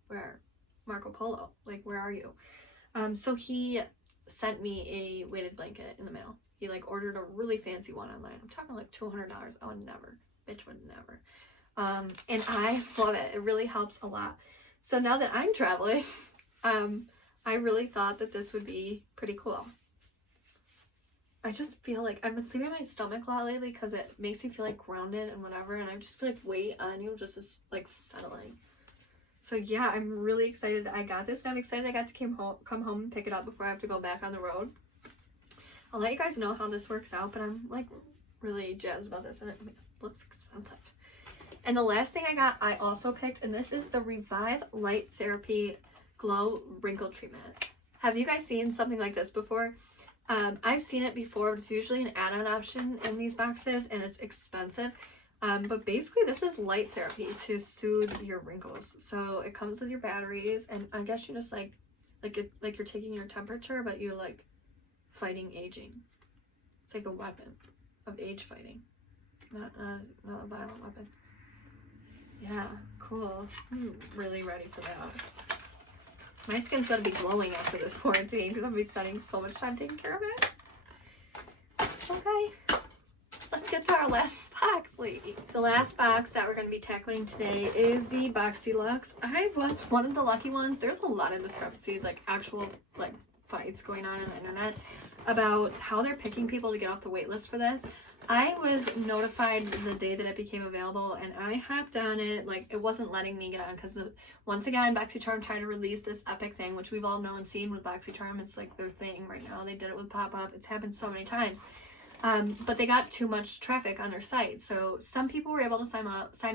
where? Marco Polo, like where are you? So he sent me a weighted blanket in the mail. He like ordered a really fancy one online. I'm talking like $200. I would never. Bitch would never. And I love it. It really helps a lot. So now that I'm traveling, I really thought that this would be pretty cool. I just feel like I've been sleeping on my stomach a lot lately because it makes me feel like grounded and whatever. And I just feel like weight on you just is like settling. So yeah, I'm really excited I got this. And I'm excited I got to come home and pick it up before I have to go back on the road. I'll let you guys know how this works out, but I'm like really jazzed about this and it looks expensive. And the last thing I also picked, and this is the Revive Light Therapy Glow Wrinkle Treatment. Have you guys seen something like this before? I've seen it before, but it's usually an add-on option in these boxes and it's expensive. But basically this is light therapy to soothe your wrinkles. So it comes with your batteries, and I guess you just like you're taking your temperature, but you're like fighting aging. It's like a weapon of age fighting, not a violent weapon. Yeah, cool. I'm really ready for that. My skin's gonna be glowing after this quarantine because I'm gonna be spending so much time taking care of it. Okay, let's get to our last box, lady. The last box that we're gonna be tackling today is the Boxy Luxe. I was one of the lucky ones. There's a lot of discrepancies, like actual like fights going on the internet about how they're picking people to get off the wait list for this. I was notified the day that it became available, and I hopped on it. Like, it wasn't letting me get on because, once again, Boxycharm tried to release this epic thing, which we've all known and seen with Boxycharm. It's like their thing right now. They did it with pop-up. It's happened so many times. But they got too much traffic on their site. So some people were able to sign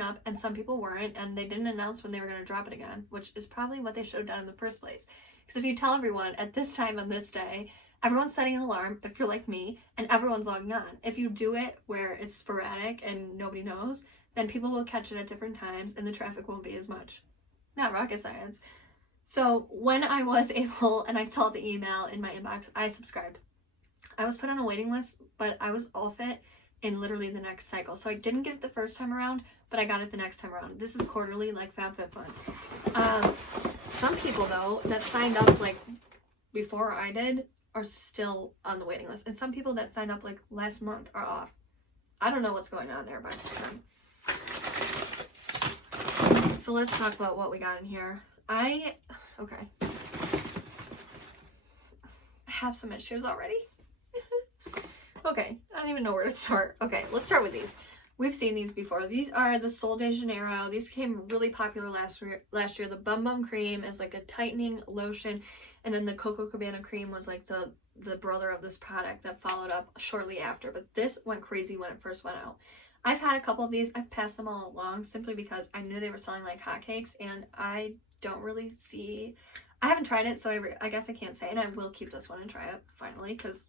up, and some people weren't, and they didn't announce when they were going to drop it again, which is probably what they should have done in the first place. Because if you tell everyone at this time on this day, everyone's setting an alarm, if you're like me, and everyone's logging on. If you do it where it's sporadic and nobody knows, then people will catch it at different times and the traffic won't be as much. Not rocket science. So when I was able, and I saw the email in my inbox, I subscribed. I was put on a waiting list, but I was all fit in literally the next cycle. So I didn't get it the first time around, but I got it the next time around. This is quarterly, like Fabfitfun. Some people, though, that signed up like before I did, are still on the waiting list, and some people that signed up like last month are off. I don't know what's going on there, but so let's talk about what we got in here. I have some issues already. Okay, I don't even know where to start. Okay, let's start with these. We've seen these before. These are the Sol de Janeiro. These became really popular last year. The Bum Bum Cream is like a tightening lotion. And then the Coco Cabana cream was like the brother of this product that followed up shortly after. But this went crazy when it first went out. I've had a couple of these. I've passed them all along simply because I knew they were selling like hotcakes. And I don't really see... I haven't tried it, so I guess I can't say. And I will keep this one and try it finally. Because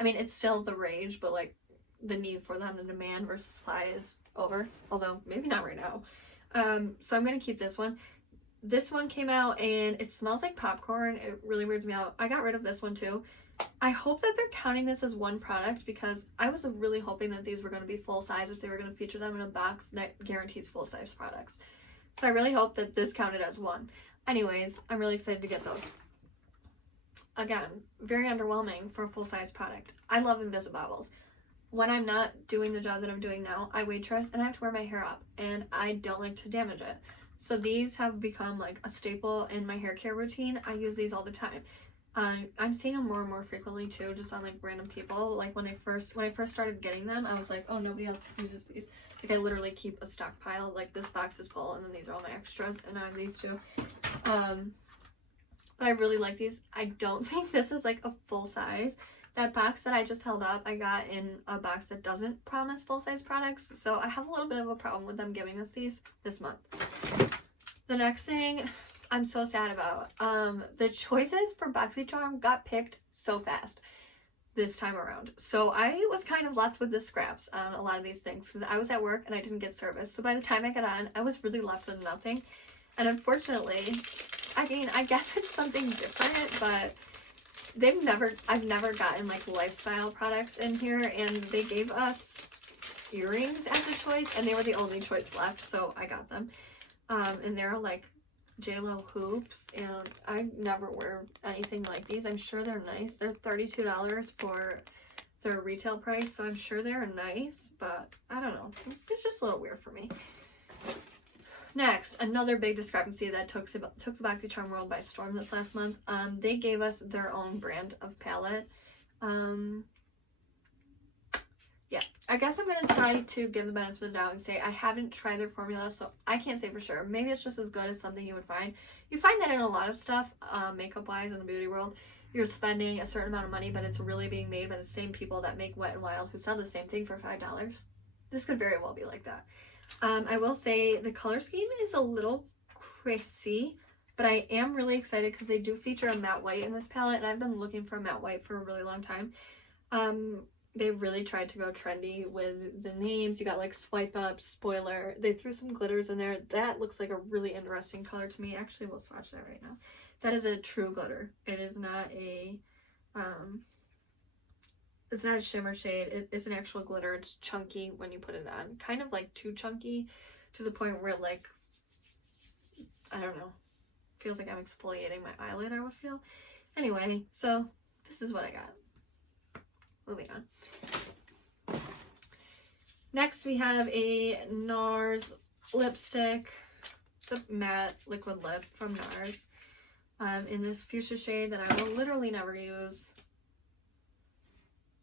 it's still the rage, but like the need for them, the demand versus supply is over. Although maybe not right now. So I'm going to keep this one. This one came out and it smells like popcorn. It really weirds me out. I got rid of this one too. I hope that they're counting this as one product because I was really hoping that these were going to be full size if they were going to feature them in a box that guarantees full size products. So I really hope that this counted as one. Anyways, I'm really excited to get those. Again, very underwhelming for a full size product. I love Invisibobbles. When I'm not doing the job that I'm doing now, I waitress and I have to wear my hair up and I don't like to damage it. So these have become like a staple in my hair care routine. I use these all the time. I'm seeing them more and more frequently too, just on like random people. Like when I first started getting them, I was like, oh, nobody else uses these. Like I literally keep a stockpile. Like this box is full, and then these are all my extras, and I have these too. But I really like these. I don't think this is like a full size. That box that I just held up, I got in a box that doesn't promise full-size products, so I have a little bit of a problem with them giving us these this month. The next thing I'm so sad about, the choices for Boxycharm got picked so fast this time around. So I was kind of left with the scraps on a lot of these things because I was at work and I didn't get service. So by the time I got on, I was really left with nothing. And unfortunately, I guess it's something different, but I've never gotten like lifestyle products in here, and they gave us earrings as a choice, and they were the only choice left, so I got them. And they're like JLo hoops, and I never wear anything like these. I'm sure they're nice. They're $32 for their retail price, so I'm sure they're nice, but I don't know. It's just a little weird for me. Next, another big discrepancy that took the Boxycharm world by storm this last month. They gave us their own brand of palette. Yeah, I guess I'm going to try to give the benefit of the doubt and say I haven't tried their formula, so I can't say for sure. Maybe it's just as good as something you would find. You find that in a lot of stuff, makeup-wise in the beauty world. You're spending a certain amount of money, but it's really being made by the same people that make Wet n Wild, who sell the same thing for $5. This could very well be like that. I will say the color scheme is a little crazy. But I am really excited because they do feature a matte white in this palette, and I've been looking for a matte white for a really long time. They really tried to go trendy with the names. You got like Swipe Up, Spoiler. They threw some glitters in there. That looks like a really interesting color to me. Actually, we'll swatch that right now. That is a true glitter. It is not a it's not a shimmer shade. It is an actual glitter. It's chunky when you put it on. Kind of like too chunky to the point where, like, I don't know, feels like I'm exfoliating my eyelid, I would feel. Anyway, so this is what I got. Moving on. Next, we have a NARS lipstick. It's a matte liquid lip from NARS in this fuchsia shade that I will literally never use.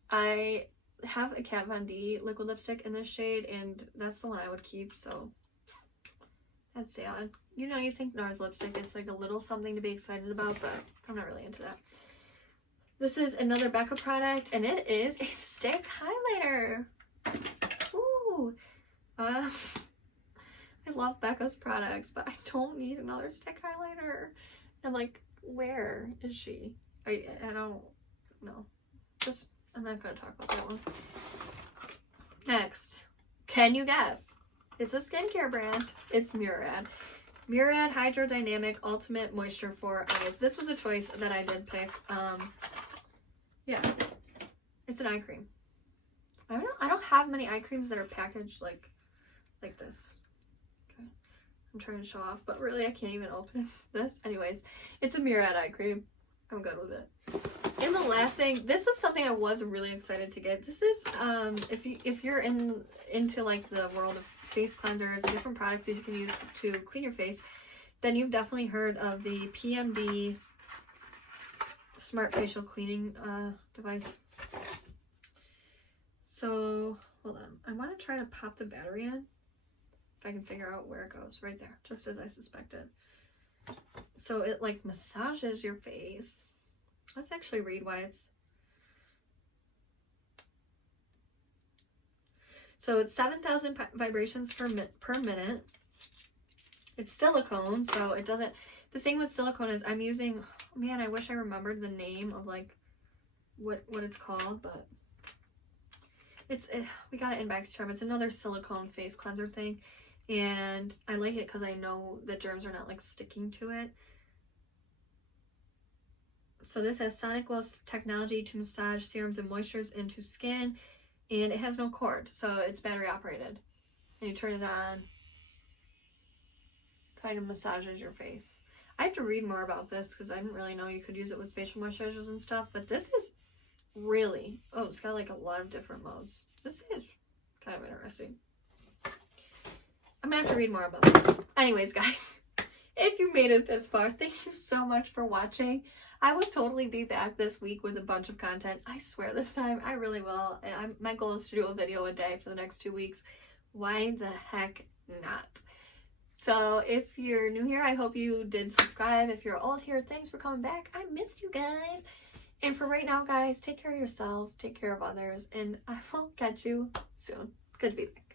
I have a Kat Von D liquid lipstick in this shade, and that's the one I would keep, so that's sad. You know, you think NARS lipstick is like a little something to be excited about, but I'm not really into that. This is another Becca product, and it is a stick highlighter. Ooh. I love Becca's products, but I don't need another stick highlighter. And, like, where is she? I don't know. Just, I'm not going to talk about that one. Next. Can you guess? It's a skincare brand. It's Murad. Murad Hydrodynamic Ultimate Moisture for Eyes. This was a choice that I did pick. Yeah, it's an eye cream. I don't have many eye creams that are packaged like this. Okay, I'm trying to show off, but really I can't even open this. Anyways, it's a Murad eye cream. I'm good with it. And the last thing, this is something I was really excited to get. This is if you're into like the world of face cleansers and different products that you can use to clean your face, then you've definitely heard of the PMD Smart Facial Cleaning device. So hold on, I want to try to pop the battery in if I can figure out where it goes. Right there, just as I suspected. So it like massages your face. Let's actually read why it's. So it's 7,000 vibrations per minute. It's silicone, so it doesn't. The thing with silicone is I'm using. Man, I wish I remembered the name of like what it's called, but we got it in Boxycharm. It's another silicone face cleanser thing, and I like it because I know the germs are not like sticking to it. So this has sonic glow technology to massage serums and moistures into skin, and it has no cord, so it's battery operated. And you turn it on, kind of massages your face. I have to read more about this because I didn't really know you could use it with facial moisturizers and stuff, but this is really, oh, it's got like a lot of different modes. This is kind of interesting. I'm gonna have to read more about that. Anyways, guys, if you made it this far, thank you so much for watching. I will totally be back this week with a bunch of content. I swear this time, I really will. My goal is to do a video a day for the next 2 weeks. Why the heck not? So if you're new here, I hope you did subscribe. If you're old here, thanks for coming back. I missed you guys. And for right now, guys, take care of yourself, take care of others, and I will catch you soon. Good to be back.